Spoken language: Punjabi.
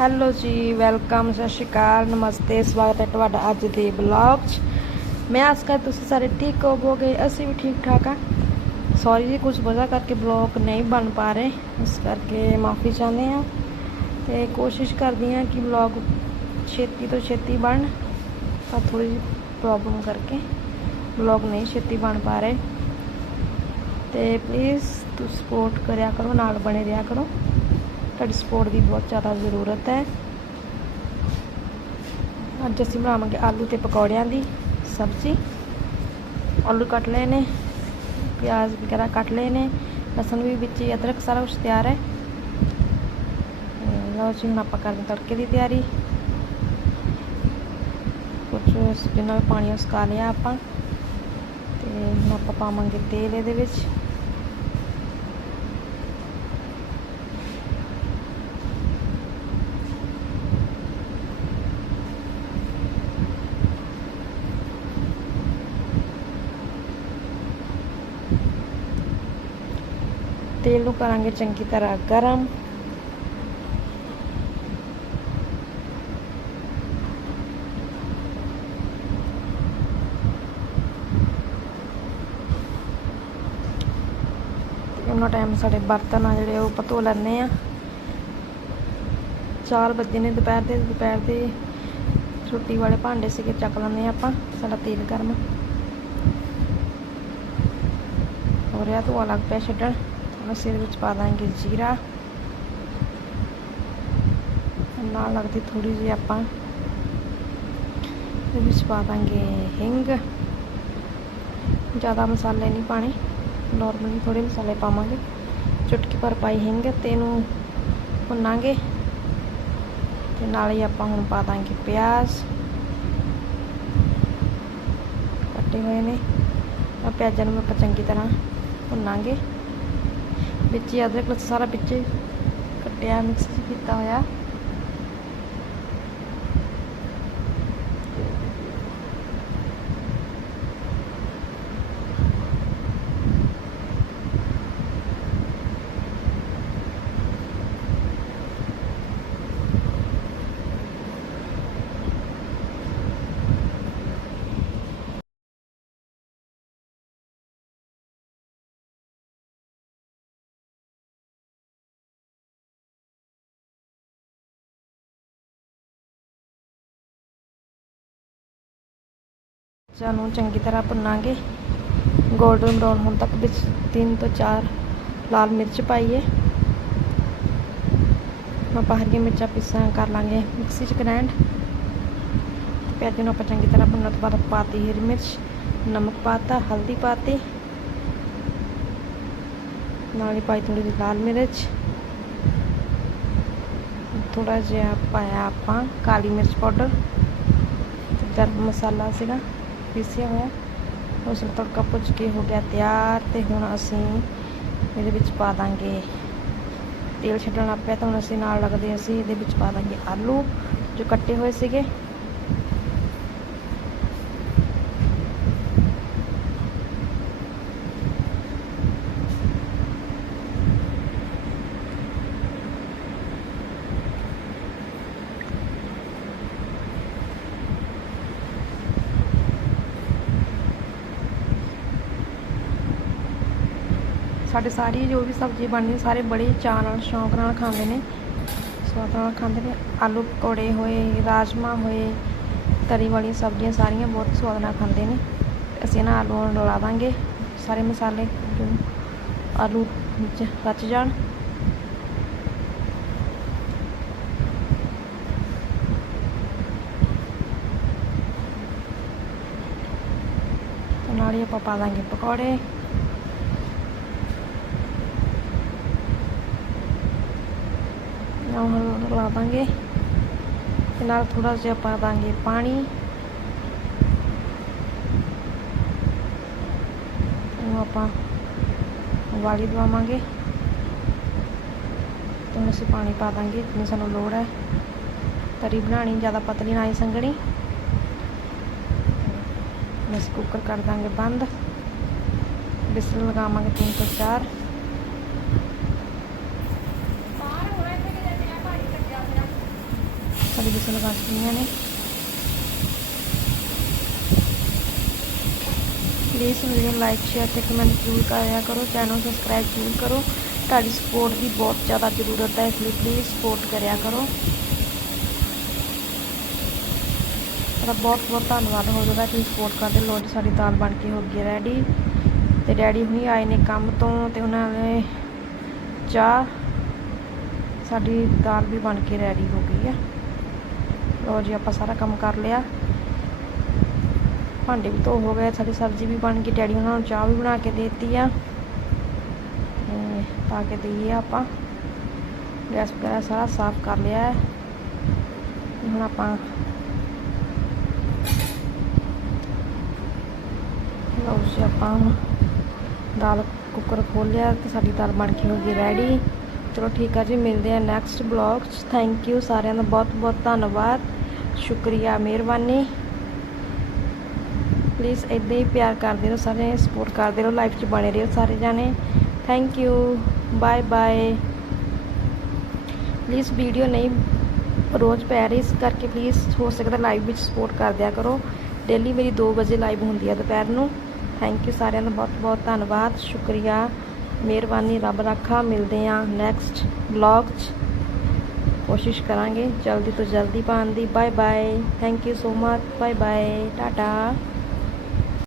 ਹੈਲੋ ਜੀ, ਵੈਲਕਮ, ਸਤਿ ਸ਼੍ਰੀ ਅਕਾਲ, ਨਮਸਤੇ, ਸਵਾਗਤ ਹੈ ਤੁਹਾਡਾ ਅੱਜ ਦੇ ਬਲੌਗ 'ਚ। ਮੈਂ ਆਸ ਕਰ ਤੁਸੀਂ ਸਾਰੇ ਠੀਕ ਹੋਵੋਗੇ, ਅਸੀਂ ਵੀ ਠੀਕ ਠਾਕ ਆ ਸੌਰੀ ਜੀ ਕੁਝ ਵਜ੍ਹਾ ਕਰਕੇ ਬਲੌਗ ਨਹੀਂ ਬਣ ਪਾ ਰਹੇ, ਇਸ ਕਰਕੇ ਮਾਫੀ ਚਾਹੁੰਦੇ ਆ ਤੇ ਕੋਸ਼ਿਸ਼ ਕਰਦੀ ਆ ਕਿ ਬਲੌਗ ਛੇਤੀ ਤੋਂ ਛੇਤੀ ਬਣ ਪਰ ਥੋੜੀ ਜਿਹੀ ਪ੍ਰੋਬਲਮ ਕਰਕੇ ਬਲੌਗ ਨਹੀਂ ਛੇਤੀ ਬਣ ਪਾ ਰਹੇ। ਤੇ ਪਲੀਜ਼ ਤੁਸੀਂ ਸਪੋਰਟ ਕਰਿਆ ਕਰੋ, ਨਾਲ ਬਣੇ ਰਿਹਾ ਕਰੋ। ਤੁਹਾਡੀ ਸਪੋਰਟ ਦੀ ਬਹੁਤ ਜ਼ਿਆਦਾ ਜ਼ਰੂਰਤ ਹੈ। ਅੱਜ ਅਸੀਂ ਬਣਾਵਾਂਗੇ ਆਲੂ ਤੇ ਪਕੌੜਿਆਂ ਦੀ ਸਬਜ਼ੀ। ਆਲੂ ਕੱਟ ਲਏ ਨੇ, ਪਿਆਜ਼ ਵਗੈਰਾ ਕੱਟ ਲਏ ਨੇ, ਲਸਣ ਵੀ ਵਿੱਚ ਅਦਰਕ ਸਾਰਾ ਕੁਝ ਤਿਆਰ ਹੈ। ਤੇ ਲਓ ਜੀ, ਹੁਣ ਆਪਾਂ ਕਰਦੇ ਤੜਕੇ ਦੀ ਤਿਆਰੀ। ਕੁਝ ਜਿੰਨਾ ਵੀ ਪਾਣੀ ਉਸਕਾ ਲਿਆ ਆਪਾਂ। ਤੇ ਹੁਣ ਆਪਾਂ ਪਾਵਾਂਗੇ ਤੇਲ ਇਹਦੇ ਵਿੱਚ। ਤੇਲ ਨੂੰ ਕਰਾਂਗੇ ਚੰਗੀ ਤਰ੍ਹਾਂ ਗਰਮ। ਉਹਨਾਂ ਟਾਈਮ ਸਾਡੇ ਬਰਤਨ ਆ ਜਿਹੜੇ, ਉਹ ਆਪਾਂ ਧੋ ਲੈਂਦੇ ਆ। 4 ਵਜੇ ਨੇ ਦੁਪਹਿਰ ਦੇ ਦੁਪਹਿਰ ਦੇ ਛੁੱਟੀ ਵਾਲੇ ਭਾਂਡੇ ਸੀਗੇ, ਚੱਕ ਲੈਂਦੇ ਆ ਆਪਾਂ, ਸਾਡਾ ਤੇਲ ਗਰਮ। ਹੋ ਰਿਹਾ ਧੂਆ ਲੱਗ ਪਿਆ ਛੱਡਣ। ਹੁਣ ਅਸੀਂ ਇਹਦੇ ਵਿੱਚ ਪਾ ਦਾਂਗੇ ਜੀਰਾ। ਨਾਲ ਲੱਗਦੀ ਥੋੜੀ ਜਿਹੀ ਆਪਾਂ ਇਹਦੇ ਵਿੱਚ ਪਾ ਦਾਂਗੇ ਹਿੰਗ। ਜ਼ਿਆਦਾ ਮਸਾਲੇ ਨਹੀਂ ਪਾਣੇ ਨਾਰਮਲੀ ਥੋੜੇ ਮਸਾਲੇ ਪਾਵਾਂਗੇ। ਚੁਟਕੀ ਭਰ ਪਾਈ ਹਿੰਗ ਤੇ ਇਹਨੂੰ ਭੁੰਨਾਂਗੇ। ਤੇ ਨਾਲ ਹੀ ਆਪਾਂ ਹੁਣ ਪਾ ਦਾਂਗੇ ਪਿਆਜ਼। ਕੱਟੇ ਹੋਏ ਨੇ। ਆ ਪਿਆਜ਼ਾਂ ਨੂੰ ਆਪਾਂ ਚੰਗੀ ਤਰ੍ਹਾਂ ਭੁੰਨਾਂਗੇ। ਵਿੱਚ ਹੀ ਅਦਰਕ ਲਸਣ ਸਾਰਾ ਵਿੱਚ ਕੱਟਿਆ ਮਿਕਸ ਕੀਤਾ ਹੋਇਆ। ਮਿਰਚਾਂ ਨੂੰ ਚੰਗੀ ਤਰ੍ਹਾਂ ਭੁੰਨਾਂਗੇ। 골ਡਨ ਬ੍ਰਾਊਨ ਹੋਣ ਤੱਕ ਵਿੱਚ 3 ਤੋਂ 4 ਲਾਲ ਮਿਰਚ ਪਾਈਏ ਆਪਾਂ ਹਰੀਆਂ ਮਿਰਚਾਂ ਪੀਸਾਂ ਕਰ ਲਾਂਗੇ ਮਿਕਸੀ 'ਚ ਗ੍ਰਾਈਂਡ ਪਿਆਜ਼ ਨੂੰ ਆਪਾਂ ਚੰਗੀ ਤਰ੍ਹਾਂ ਭੁੰਨਣ ਤੋਂ ਬਾਅਦ ਪਾਤੀ ਹਰੀ ਮਿਰਚ, ਨਮਕ ਪਾਤਾ, ਹਲਦੀ ਪਾਤੀ। ਨਾਲ ਹੀ ਪਾਈ ਥੋੜੀ ਜਿਹੀ ਲਾਲ ਮਿਰਚ। ਥੋੜਾ ਜਿਹਾ ਪਾਇਆ ਆਪਾਂ ਕਾਲੀ ਮਿਰਚ ਪਾਊਡਰ। ਗਰਮ ਮਸਾਲਾ ਸੀਗਾ। ਪੀਸਿਆ ਹੋਇਆ ਉਸ ਨੂੰ ਤੜਕਾ ਪੁੱਜ ਕੇ ਹੋ ਗਿਆ ਤਿਆਰ ਤੇ ਹੁਣ ਅਸੀਂ ਇਹਦੇ ਵਿੱਚ ਪਾ ਦਾਂਗੇ ਤੇਲ ਛੱਡਣ ਲੱਗ ਪਿਆ ਤਾਂ ਹੁਣ ਅਸੀਂ ਨਾਲ ਲੱਗਦੇ ਅਸੀਂ। ਇਹਦੇ ਵਿੱਚ ਪਾ ਦਾਂਗੇ ਆਲੂ ਜੋ ਕੱਟੇ ਹੋਏ ਸੀਗੇ। ਸਾਡੇ ਸਾਰੀ ਜੋ ਵੀ ਸਬਜ਼ੀ ਬਣਦੀ ਸਾਰੇ ਬੜੇ ਚਾਅ ਨਾਲ, ਸ਼ੌਂਕ ਨਾਲ ਖਾਂਦੇ ਨੇ। ਸਵਾਦ ਨਾਲ ਖਾਂਦੇ ਨੇ। ਆਲੂ ਪਕੌੜੇ ਹੋਏ ਰਾਜਮਾ ਹੋਏ, ਤਰੀ ਵਾਲੀਆਂ ਸਬਜ਼ੀਆਂ ਸਾਰੀਆਂ ਬਹੁਤ ਸਵਾਦ ਨਾਲ ਖਾਂਦੇ ਨੇ। ਅਸੀਂ ਨਾ ਆਲੂ ਨੂੰ ਰਲਾ ਦਾਂਗੇ। ਸਾਰੇ ਮਸਾਲੇ ਆਲੂ ਵਿੱਚ ਰਚ ਜਾਣ। ਨਾਲ ਹੀ ਆਪਾਂ ਪਾ ਦਾਂਗੇ ਪਕੌੜੇ। ਲਾ ਦਾਂਗੇ। ਤੇ ਨਾਲ ਥੋੜਾ ਜਿਹਾ ਪਾ ਦਾਂਗੇ ਪਾਣੀ। ਉਹ ਆਪਾਂ ਵਾਲੀ ਦਵਾਵਾਂਗੇ। ਤੇ ਅਸੀਂ ਪਾਣੀ ਪਾ ਦਾਂਗੇ, ਜਿੰਨੀ ਸਾਨੂੰ ਲੋੜ ਹੈ। ਤਰੀ ਬਣਾਣੀ ਜ਼ਿਆਦਾ ਪਤਲੀ ਨਾ ਹੀ ਸੰਘਣੀ। ਅਸੀਂ ਕੁੱਕਰ ਕਰ ਦਾਂਗੇ ਬੰਦ। ਬਿਸਲ ਲਗਾਵਾਂਗੇ 3 ਤੋਂ 4 ਵਿਸਲ ਵੱਜ ਗਈਆਂ ਨੇ। ਪਲੀਜ਼ ਵੀਡੀਓ ਲਾਈਕ ਸ਼ੇਅਰ ਤੇ ਕਮੈਂਟ ਜ਼ਰੂਰ ਕਰਿਆ ਕਰੋ। ਚੈਨਲ ਸਬਸਕ੍ਰਾਈਬ ਜ਼ਰੂਰ ਕਰੋ। ਤੁਹਾਡੀ ਸਪੋਰਟ ਦੀ ਬਹੁਤ ਜ਼ਿਆਦਾ ਜ਼ਰੂਰਤ ਹੈ, ਇਸ ਲਈ ਪਲੀਜ਼ ਸਪੋਰਟ ਕਰਿਆ ਕਰੋ। ਤੁਹਾਡਾ ਬਹੁਤ ਬਹੁਤ ਧੰਨਵਾਦ। ਹੋ ਜਾਊਗਾ ਕਿ ਸਪੋਰਟ ਕਰਦੇ ਲੋ ਲੋੜ ਸਾਡੀ ਦਾਲ ਬਣ ਕੇ ਹੋ ਗਈ ਰੈਡੀ ਤੇ ਡੈਡੀ ਹੁਣੀ ਆਏ ਨੇ ਕੰਮ ਤੋਂ ਤੇ ਉਹਨਾਂ ਨੇ ਚਾਹ, ਸਾਡੀ ਦਾਲ ਵੀ ਬਣ ਕੇ ਰੈਡੀ ਹੋ ਗਈ ਹੈ। ਲੋ ਜੀ, ਆਪਾਂ ਸਾਰਾ ਕੰਮ ਕਰ ਲਿਆ। ਭਾਂਡੇ ਵੀ ਧੋ ਹੋ ਗਏ, ਸਾਡੀ ਸਬਜ਼ੀ ਵੀ ਬਣ ਗਈ, ਡੈਡੀ ਉਹਨਾਂ ਨੂੰ ਚਾਹ ਵੀ ਬਣਾ ਕੇ ਦੇਤੀ ਆ। ਪਾ ਕੇ ਦਈਏ ਆਪਾਂ। ਗੈਸ ਵਗੈਰਾ ਸਾਰਾ ਸਾਫ਼ ਕਰ ਲਿਆ ਹੈ। ਹੁਣ ਆਪਾਂ ਲਓ ਜੀ, ਆਪਾਂ ਦਾਲ ਕੁੱਕਰ ਖੋਲਿਆ ਤੇ ਸਾਡੀ ਦਾਲ ਬਣ ਕੇ ਹੋ ਗਈ ਰੈਡੀ ਚਲੋ ਠੀਕ ਆ ਜੀ, ਮਿਲਦੇ ਆ ਨੈਕਸਟ ਬਲੌਗ 'ਚ। ਥੈਂਕ ਯੂ ਸਾਰਿਆਂ ਦਾ ਬਹੁਤ ਬਹੁਤ ਧੰਨਵਾਦ। ਸ਼ੁਕਰੀਆ ਮਿਹਰਬਾਨੀ। ਪਲੀਜ਼ ਇਦਾਂ ਹੀ ਪਿਆਰ ਕਰਦੇ ਰਹੋ ਸਾਰੇ ਸਪੋਰਟ ਕਰਦੇ ਰਹੋ ਲਾਈਫ 'ਚ ਬਣੇ ਰਹੋ ਸਾਰੇ ਜਾਣੇ। Thank you bye bye please video ਨਹੀਂ, ਰੋਜ਼ ਪੈ ਰਹੀ, ਇਸ ਕਰਕੇ ਪਲੀਜ਼ ਹੋ ਸਕਦਾ ਲਾਈਵ ਵਿੱਚ ਸਪੋਰਟ ਕਰ ਦਿਆ ਕਰੋ। ਡੇਲੀ ਮੇਰੀ 2 ਵਜੇ ਲਾਈਵ ਹੁੰਦੀ ਹੈ ਦੁਪਹਿਰ ਨੂੰ। ਥੈਂਕ ਯੂ ਸਾਰਿਆਂ ਦਾ ਬਹੁਤ ਬਹੁਤ ਧੰਨਵਾਦ, ਸ਼ੁਕਰੀਆ, ਮਿਹਰਬਾਨੀ, ਰੱਬ ਰੱਖਾ, ਮਿਲਦੇ ਆ ਨੈਕਸਟ ਵਲੌਗ 'ਚ। ਕੋਸ਼ਿਸ਼ ਕਰਾਂਗੇ ਜਲਦੀ ਤੋਂ ਜਲਦੀ ਪਾਉਣ ਦੀ। Bye bye thank you so much bye bye tata